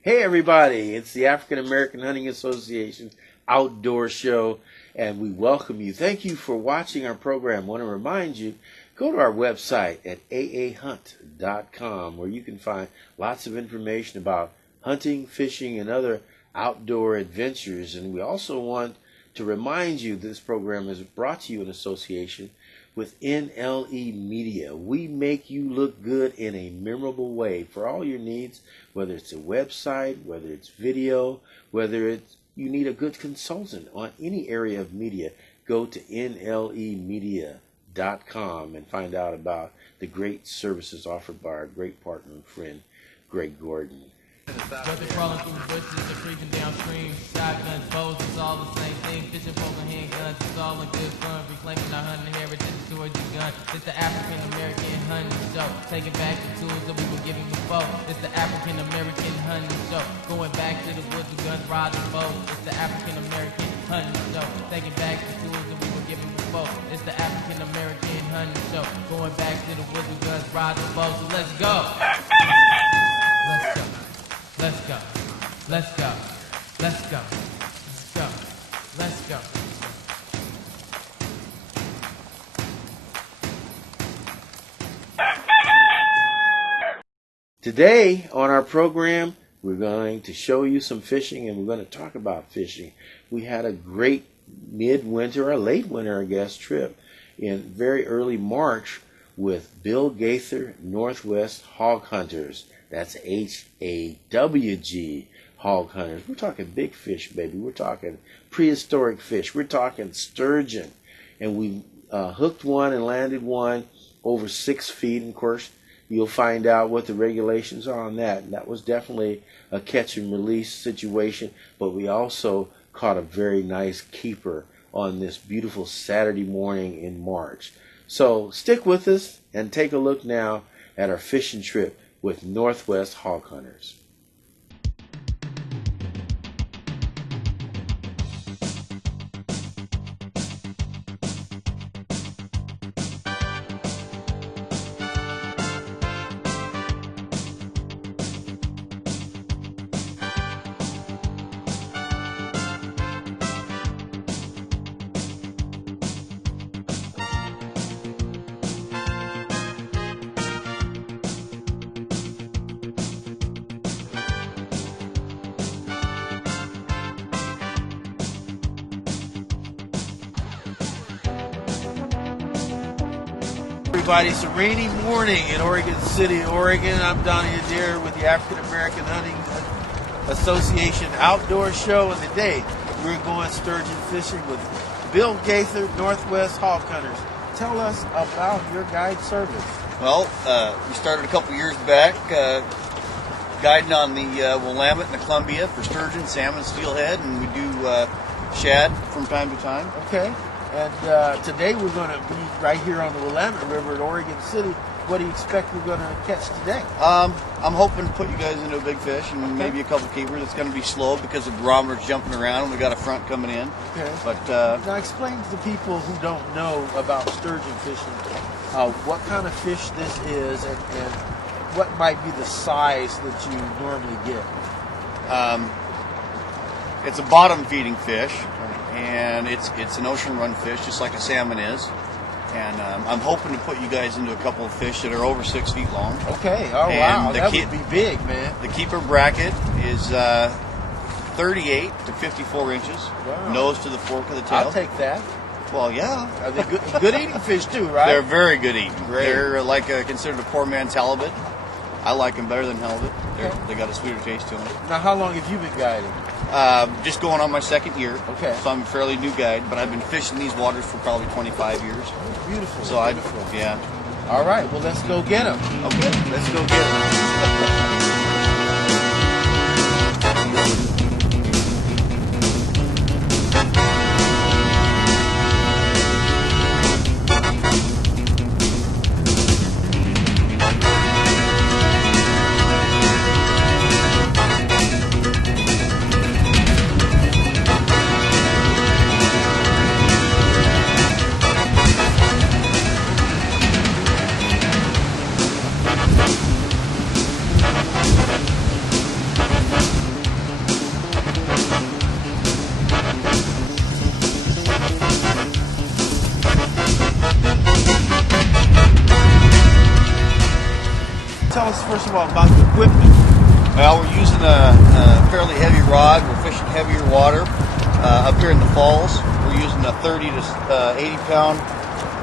Hey everybody, it's the African American Hunting Association Outdoor Show, and we welcome you. Thank you for watching our program. I want to remind you, go to our website at aahunt.com where you can find lots of information about hunting, fishing, and other outdoor adventures. And we also want to remind you this program is brought to you in association with NLE Media. We make you look good in a memorable way for all your needs, whether it's a website, whether it's video, whether it's you need a good consultant on any area of media. Go to nlemedia.com and find out about the great services offered by our great partner and friend, Greg Gordon. Whether crawling through bushes or creeping downstream, shotguns, bows, it's all the same thing. Fishing, poking, handguns, it's all in good fun. Reclaiming our hunting heritage towards the gun. It's the African American hunting show. Taking back the tools that we were giving before. It's the African American hunting show. Going back to the woods with guns, rods, and bows. It's the African American hunting show. Taking back the tools that we were giving before. It's the African American hunting show. Going back to the woods with guns, rods, and bows. So let's go. Let's go. Let's go, let's go, let's go, let's go, let's go. Today on our program, we're going to show you some fishing and we're going to talk about fishing. We had a great midwinter, or late winter, I guess, trip in very early March with Bill Gaither Northwest Hog Hunters. That's HAWG Hog Hunters. We're talking big fish, baby. We're talking prehistoric fish. We're talking sturgeon. And we hooked one and landed one over 6 feet. And of course, you'll find out what the regulations are on that. And that was definitely a catch and release situation. But we also caught a very nice keeper on this beautiful Saturday morning in March. So stick with us and take a look now at our fishing trip with Northwest Hog Hunters. Everybody, it's a rainy morning in Oregon City, Oregon. I'm Donnie Adair with the African American Hunting Association Outdoor Show, and today we're going sturgeon fishing with Bill Gaither, Northwest Hog Hunters. Tell us about your guide service. Well, we started a couple years back guiding on the Willamette and the Columbia for sturgeon, salmon, steelhead, and we do shad from time to time. Okay. And today we're going to be right here on the Willamette River at Oregon City. What do you expect we're going to catch today? I'm hoping to put you guys into a big fish and maybe a couple keepers. It's going to be slow because the barometer's jumping around and we got a front coming in. Okay. But now explain to the people who don't know about sturgeon fishing what kind of fish this is and what might be the size that you normally get. It's a bottom feeding fish. And it's an ocean run fish, just like a salmon is. And I'm hoping to put you guys into a couple of fish that are over 6 feet long. Okay, oh wow, that would be big, man. The keeper bracket is 38 to 54 inches, wow. Nose to the fork of the tail. I'll take that. Well, yeah. Are they good eating fish too, right? They're very good eating. Great. They're like considered a poor man's halibut. I like them better than halibut. Okay. They got a sweeter taste to them. Now, how long have you been guiding? Just going on my second year. Okay. So I'm a fairly new guide, but I've been fishing these waters for probably 25 years. Oh, beautiful. So beautiful. Yeah. All right. Well, let's go get them. Okay. Let's go get them. first of all, about the equipment. Well, we're using a fairly heavy rod. We're fishing heavier water up here in the falls. We're using a 30 to 80 pound,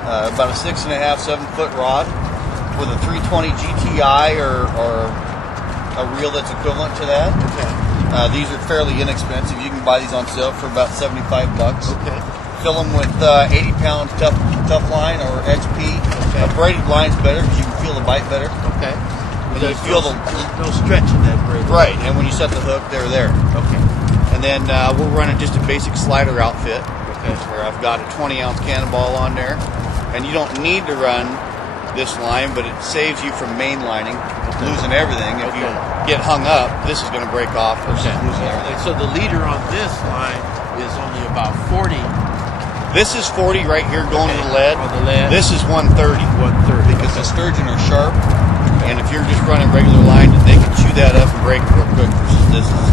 about a 6.5, 7 foot rod with a 320 GTI or a reel that's equivalent to that. Okay. These are fairly inexpensive. You can buy these on sale for about $75. Okay. Fill them with 80 pound tough line or XP. Okay. Braided line's better because you can feel the bite better. Okay. And you There's feel no stretch in that braid. right, and when you set the hook, they're there. Okay. And then we're running just a basic slider outfit. Okay. Where I've got a 20-ounce cannonball on there, and you don't need to run this line, but it saves you from mainlining, losing everything. If you get hung up, this is going to break off versus losing everything. And so the leader on this line is only about 40. This is 40 right here going to the lead. On the lead. This is 130. 130. Because the sturgeon are sharp, and if you're just running regular line, they can chew that up and break it real quick versus this is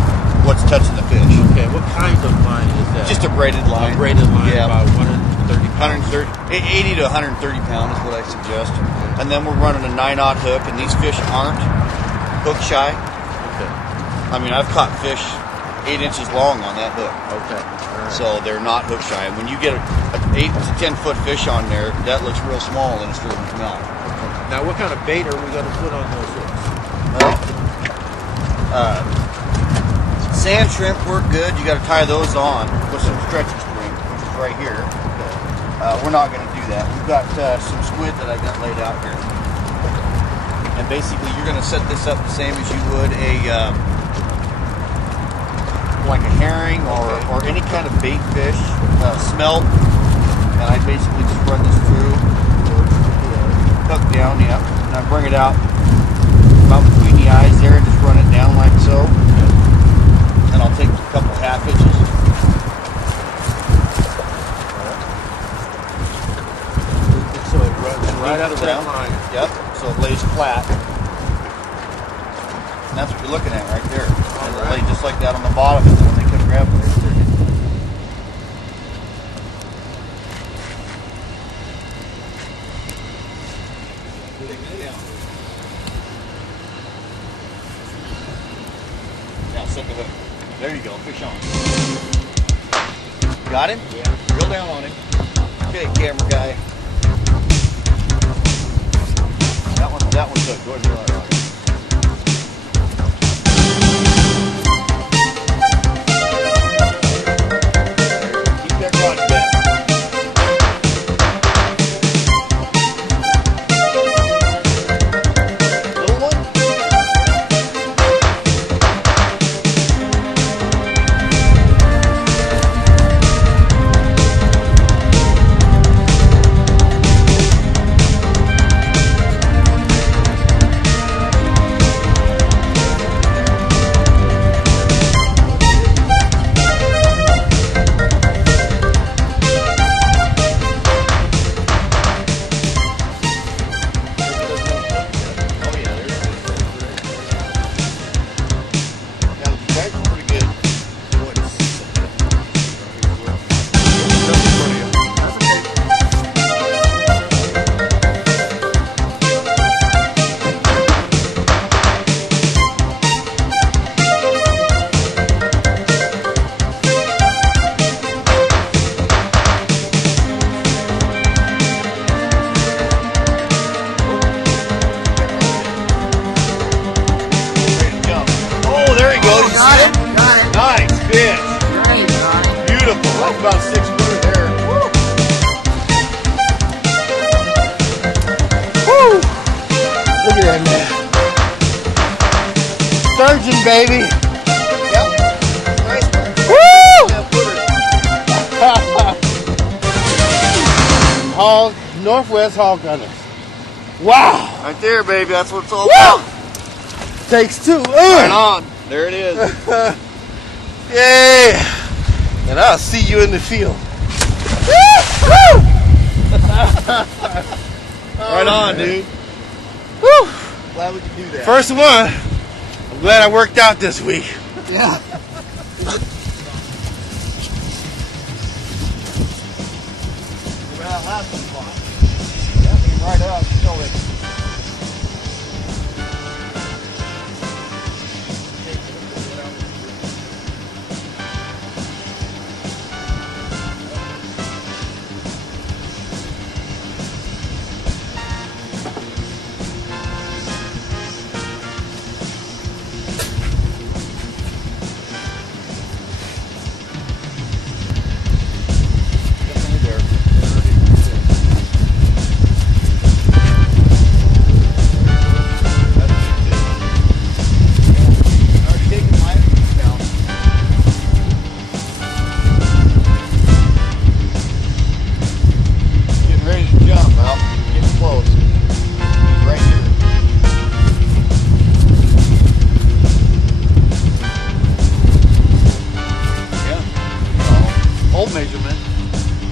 what's touching the fish. Okay, what kind of line is that? Just a braided line. A braided line, yeah. about 130 pounds. 80 to 130 pound is what I suggest. And then we're running a 9/0 hook, and these fish aren't hook shy. Okay. I mean, I've caught fish 8 inches long on that hook. Okay. All right. So they're not hook shy. And when you get an 8 to 10 foot fish on there, that looks real small in a sturgeon's mouth. Okay. Now, what kind of bait are we going to put on those hooks? Well, sand shrimp work good. You got to tie those on with some stretching string, which is right here. We're not going to do that. We've got some squid that I got laid out here. And basically, you're going to set this up the same as you would like a herring or any kind of bait fish, smelt. And I basically just run this through, hook down, and I bring it out about between the eyes there and just run it down like so. And I'll take a couple half hitches. So it runs right out of that line. Yep. So it lays flat. And that's what you're looking at right there. And it lays just like that on the bottom, and then when they come grabbing it, they're now set the hook. There you go, fish on. Got him? Yeah. Reel down on him. Okay, camera guy. That one's hooked. Go ahead and reel that on. Keep that rod bent. Little one? About 6 foot there. Woo! Woo! Look at that man. Sturgeon, baby. Yep. Nice one. Woo! Hog, Northwest Hog Gunners. Wow. Right there, baby. That's what it's all about. Takes two. Right on. There it is. Yeah. And I'll see you in the field. Right on, dude. Woo. Glad we could do that. First one. I'm glad I worked out this week. Yeah. That last one fine. That came right up. So measurement.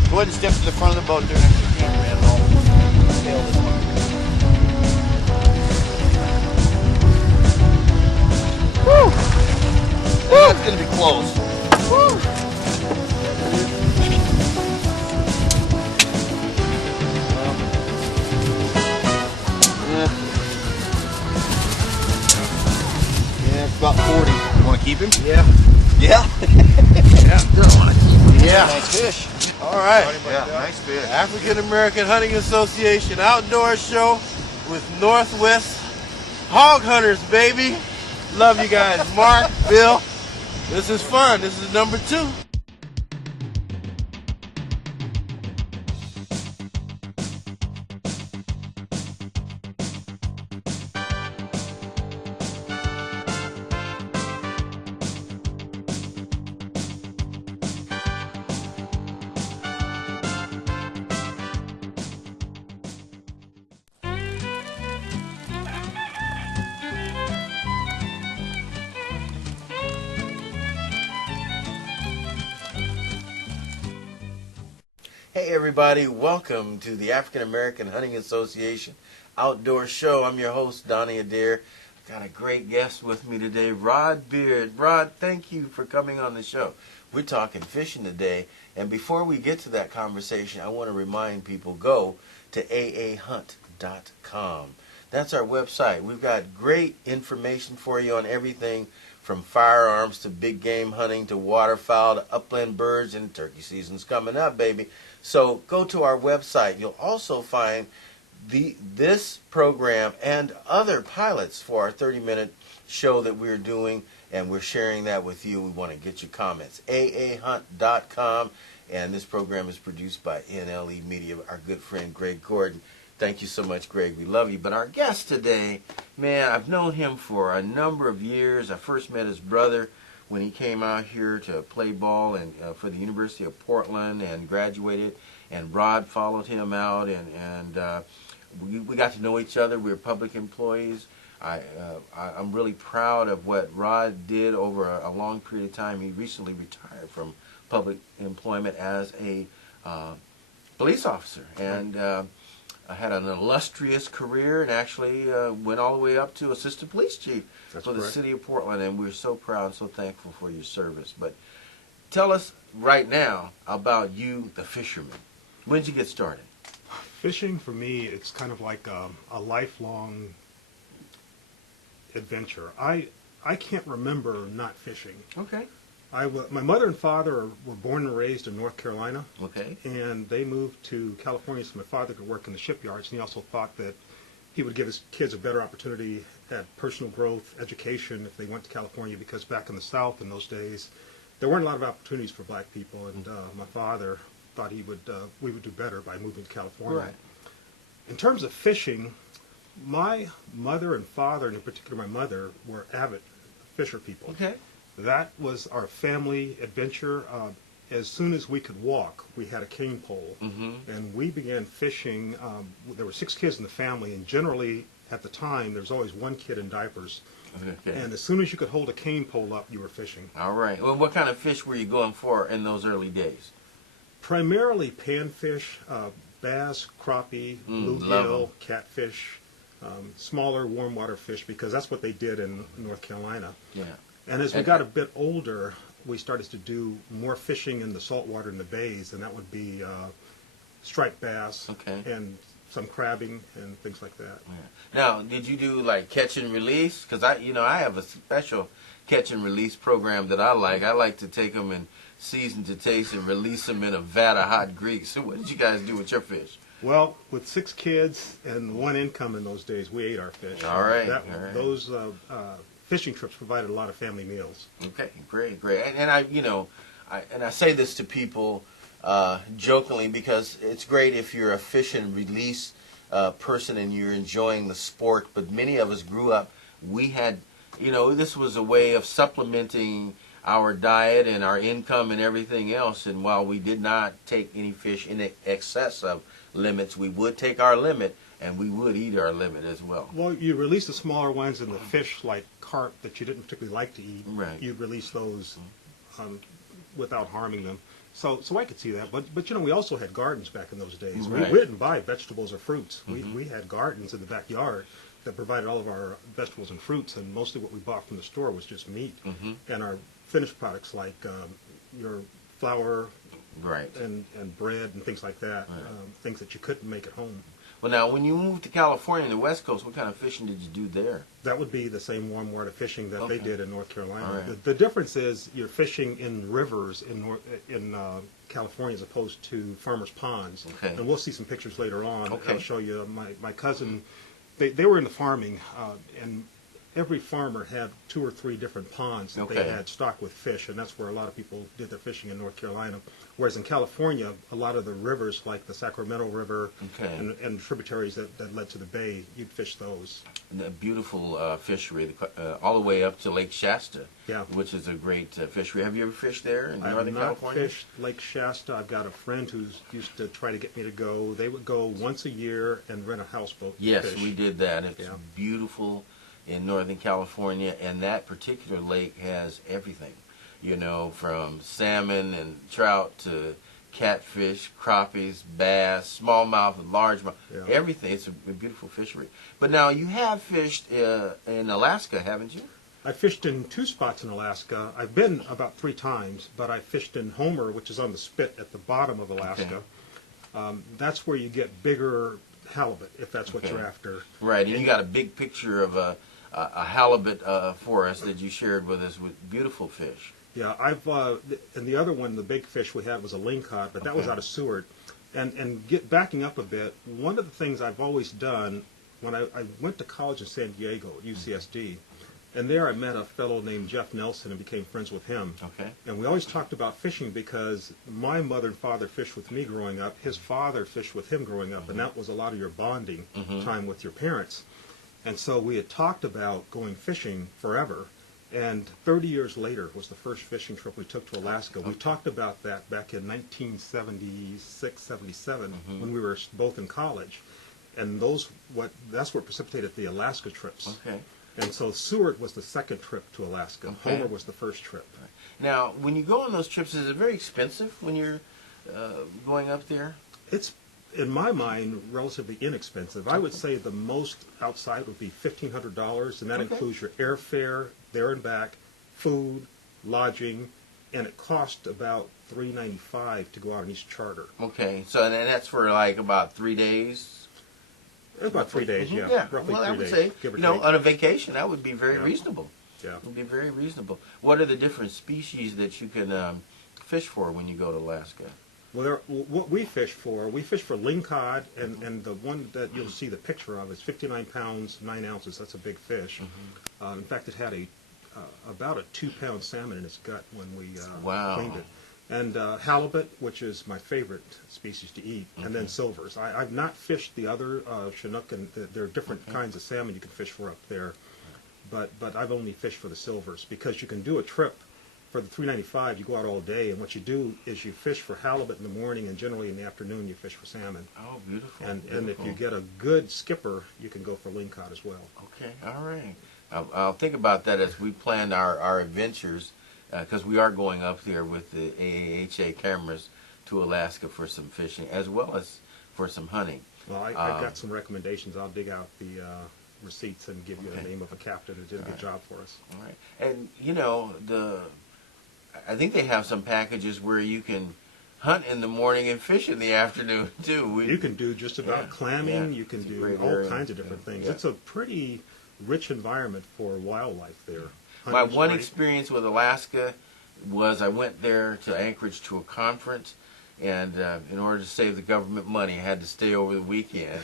Go ahead and step to the front of the boat there next to the cameraman and I'll scale this one. Woo! Woo! That's going to be close. Woo! Yeah, it's about 40. You want to keep him? Yeah. Yeah? Yeah. Still want to keep him. Yeah. Nice fish. All right. Yeah, nice fish. African American Hunting Association outdoor show with Northwest Hog Hunters, baby. Love you guys. Mark, Bill. This is fun. This is number 2. Hey everybody, welcome to the African American Hunting Association Outdoor Show. I'm your host, Donnie Adair. I've got a great guest with me today, Rod Beard. Rod, thank you for coming on the show. We're talking fishing today, and before we get to that conversation, I want to remind people, go to aahunt.com. That's our website. We've got great information for you on everything from firearms to big game hunting to waterfowl to upland birds, and turkey season's coming up, baby. So go to our website. You'll also find this program and other pilots for our 30-minute show that we're doing, and we're sharing that with you. We want to get your comments. aahunt.com, and this program is produced by NLE Media, our good friend Greg Gordon. Thank you so much, Greg. We love you. But our guest today, man, I've known him for a number of years. I first met his brother when he came out here to play ball and for the University of Portland and graduated. And Rod followed him out, and we got to know each other. We were public employees. I'm really proud of what Rod did over a long period of time. He recently retired from public employment as a police officer, and I had an illustrious career and actually went all the way up to assistant police chief for the city of Portland, and we're so proud and so thankful for your service. But tell us right now about you, the fisherman. When did you get started? Fishing, for me, it's kind of like a lifelong adventure. I can't remember not fishing. Okay. My mother and father were born and raised in North Carolina. Okay. And they moved to California so my father could work in the shipyards. And he also thought that he would give his kids a better opportunity at personal growth, education, if they went to California, because back in the South in those days, there weren't a lot of opportunities for black people. And my father thought we would do better by moving to California. Right. In terms of fishing, my mother and father, and in particular my mother, were avid fisher people. Okay. That was our family adventure. As soon as we could walk, we had a cane pole, and we began fishing. There were 6 kids in the family, and generally at the time there was always one kid in diapers. Okay. And as soon as you could hold a cane pole up, you were fishing. All right. Well, what kind of fish were you going for in those early days? Primarily panfish, bass, crappie, bluegill, catfish, smaller warm water fish, because that's what they did in North Carolina. Yeah. And as we got a bit older, we started to do more fishing in the saltwater in the bays, and that would be striped bass and some crabbing and things like that. Yeah. Now, did you do like catch and release? Because I have a special catch and release program that I like. I like to take them and season to taste and release them in a vat of hot grease. So what did you guys do with your fish? Well, with 6 kids and 1 income in those days, we ate our fish. All right. Those fishing trips provided a lot of family meals. Okay, great. And I say this to people jokingly, because it's great if you're a fish and release person and you're enjoying the sport. But many of us grew up. We had, this was a way of supplementing our diet and our income and everything else. And while we did not take any fish in excess of limits, we would take our limit, and we would eat our limit as well. Well, you release the smaller ones, and the fish like carp that you didn't particularly like to eat, right. you'd release those without harming them. So I could see that. But we also had gardens back in those days. Right. We didn't buy vegetables or fruits. We had gardens in the backyard that provided all of our vegetables and fruits, and mostly what we bought from the store was just meat and our finished products like your flour Right. and bread and things like that, things that you couldn't make at home. Well, now, when you moved to California and the West Coast, what kind of fishing did you do there? That would be the same warm water fishing that they did in North Carolina. All right. The difference is you're fishing in rivers in California as opposed to farmers' ponds. Okay. And we'll see some pictures later on. Okay. I'll show you my cousin. They were into farming, and every farmer had 2 or 3 different ponds that they had stocked with fish, and that's where a lot of people did their fishing in North Carolina. Whereas in California, a lot of the rivers, like the Sacramento River and tributaries that led to the bay, you'd fish those. And a beautiful fishery, all the way up to Lake Shasta, Yeah. which is a great fishery. Have you ever fished there in I Northern have not California? fished Lake Shasta. I've got a friend who's used to try to get me to go. They would go once a year and rent a houseboat to Yes, fish. we did that. It's Yeah. beautiful in Northern California, and that particular lake has everything, from salmon and trout to catfish, crappies, bass, smallmouth and largemouth, everything. It's a beautiful fishery. But now you have fished in Alaska, haven't you? I fished in 2 spots in Alaska. I've been about 3 times, but I fished in Homer, which is on the spit at the bottom of Alaska. That's where you get bigger halibut, if that's what you're after. Right, and you got a big picture of a halibut for us that you shared with us with beautiful fish. Yeah, and the other one, the big fish we had was a lingcod, but that was out of Seward. And backing up a bit, one of the things I've always done, when I went to college in San Diego at UCSD, and there I met a fellow named Jeff Nelson and became friends with him. Okay. And we always talked about fishing because my mother and father fished with me growing up. His father fished with him growing up, and that was a lot of your bonding time with your parents. And so we had talked about going fishing forever. And 30 years later was the first fishing trip we took to Alaska. We talked about that back in 1976, 77, when we were both in college. And that's what precipitated the Alaska trips. Okay. And so Seward was the second trip to Alaska. Okay. Homer was the first trip. Now, when you go on those trips, is it very expensive when you're going up there? It's, in my mind, relatively inexpensive. I would say the most outside would be $1,500, and that includes your airfare, there and back, food, lodging, and it cost about $395 to go out on each charter. Okay, so and that's for like about 3 days? About 3 days, yeah. Roughly well, 3 I would days, say, give or you know, take. on a vacation, that would be very reasonable. Yeah. It would be very reasonable. What are the different species that you can fish for when you go to Alaska? Well, what we fish for lingcod, and the one that you'll see the picture of is 59 pounds, 9 ounces. That's a big fish. In fact, it had about a 2-pound salmon in its gut when we cleaned it. And halibut, which is my favorite species to eat, and then silvers. I've not fished the other Chinook, and there are different kinds of salmon you can fish for up there, but I've only fished for the silvers because you can do a trip for the $395. You go out all day, and what you do is you fish for halibut in the morning, and generally in the afternoon you fish for salmon. Oh, beautiful. And if you get a good skipper, you can go for lingcod as well. Okay, all right. I'll think about that as we plan our adventures, because we are going up there with the AAHA cameras to Alaska for some fishing as well as for some hunting. Well, I've got some recommendations. I'll dig out the receipts and give you the name of a captain who did a good job for us. All right. And, you know, I think they have some packages where you can hunt in the morning and fish in the afternoon, too. You can do just about clamming. Yeah. You can It's a do great all area. kinds of different things. Yeah. It's a pretty rich environment for wildlife there. My Hunting's one great. experience with Alaska was I went there to Anchorage to a conference, and in order to save the government money, I had to stay over the weekend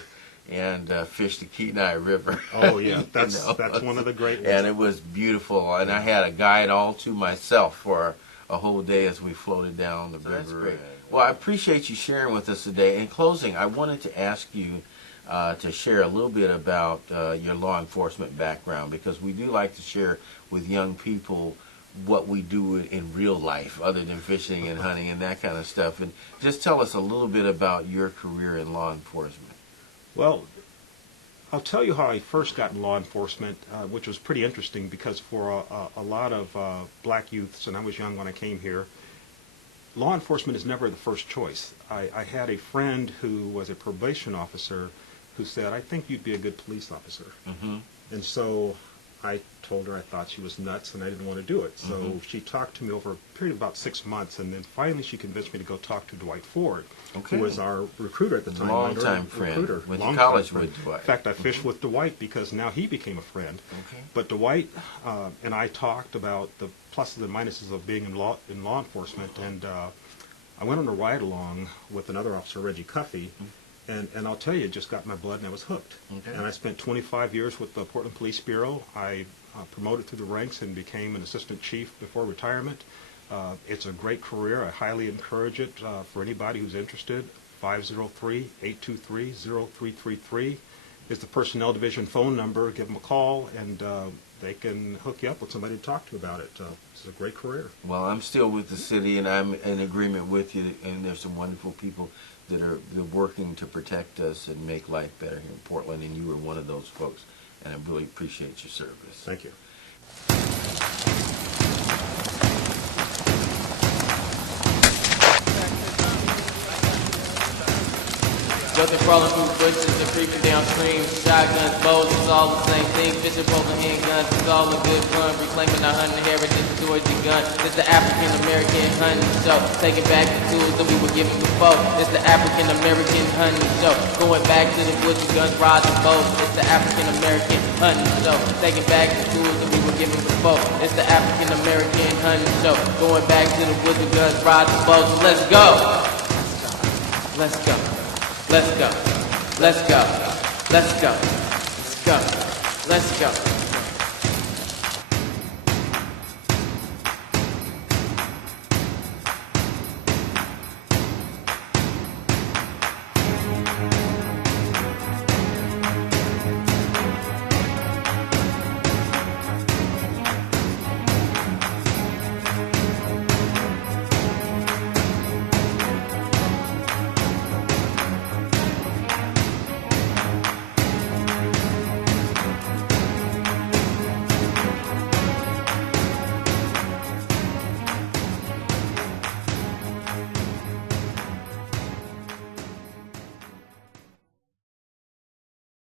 and fish the Kenai River. Oh, yeah. You That's know? that's one of the great ones. And it was beautiful, and I had a guide all to myself for a whole day as we floated down the river. That's great. Well, I appreciate you sharing with us today. In closing, I wanted to ask you to share a little bit about your law enforcement background, because we do like to share with young people what we do in real life other than fishing and hunting and that kind of stuff. And just tell us a little bit about your career in law enforcement. Well, I'll tell you how I first got in law enforcement, which was pretty interesting because for a lot of black youths, and I was young when I came here, law enforcement is never the first choice. I had a friend who was a probation officer who said, I think you'd be a good police officer. Mm-hmm. And so I told her I thought she was nuts and I didn't want to do it. So she talked to me over a period of about 6 months, and then finally she convinced me to go talk to Dwight Ford, Okay. who was our recruiter at the time. Long-time friend. Went to college with Dwight. In fact, I fished with Dwight because now he became a friend. Okay. But Dwight and I talked about the pluses and minuses of being in law enforcement, and I went on a ride-along with another officer, Reggie Cuffey, and I'll tell you, it just got my blood and I was hooked. Okay. And I spent 25 years with the Portland Police Bureau. I promoted through the ranks and became an assistant chief before retirement. It's a great career. I highly encourage it for anybody who's interested. 503-823-0333 is the Personnel Division phone number. Give them a call, and they can hook you up with somebody to talk to about it. It's a great career. Well, I'm still with the city, and I'm in agreement with you, and there's some wonderful people that are working to protect us and make life better here in Portland, and you were one of those folks, and I really appreciate your service. Thank you. Nothing crawling through bushes and creeping downstream. Shotguns, bows, it's all the same thing. Fishing, poking handguns, it's all a good fun. Reclaiming our hunting heritage towards the gun. It's the African American hunting show. Taking back the tools that we were given before. It's the African American hunting show. Going back to the woods with guns, rods, and bows. It's the African American hunting show. Taking back the tools that we were given before. It's the African American hunting show. Going back to the woods with guns, rods, and bows. Let's go. Let's go. Let's go. Let's go. Let's go. Let's go. Let's go.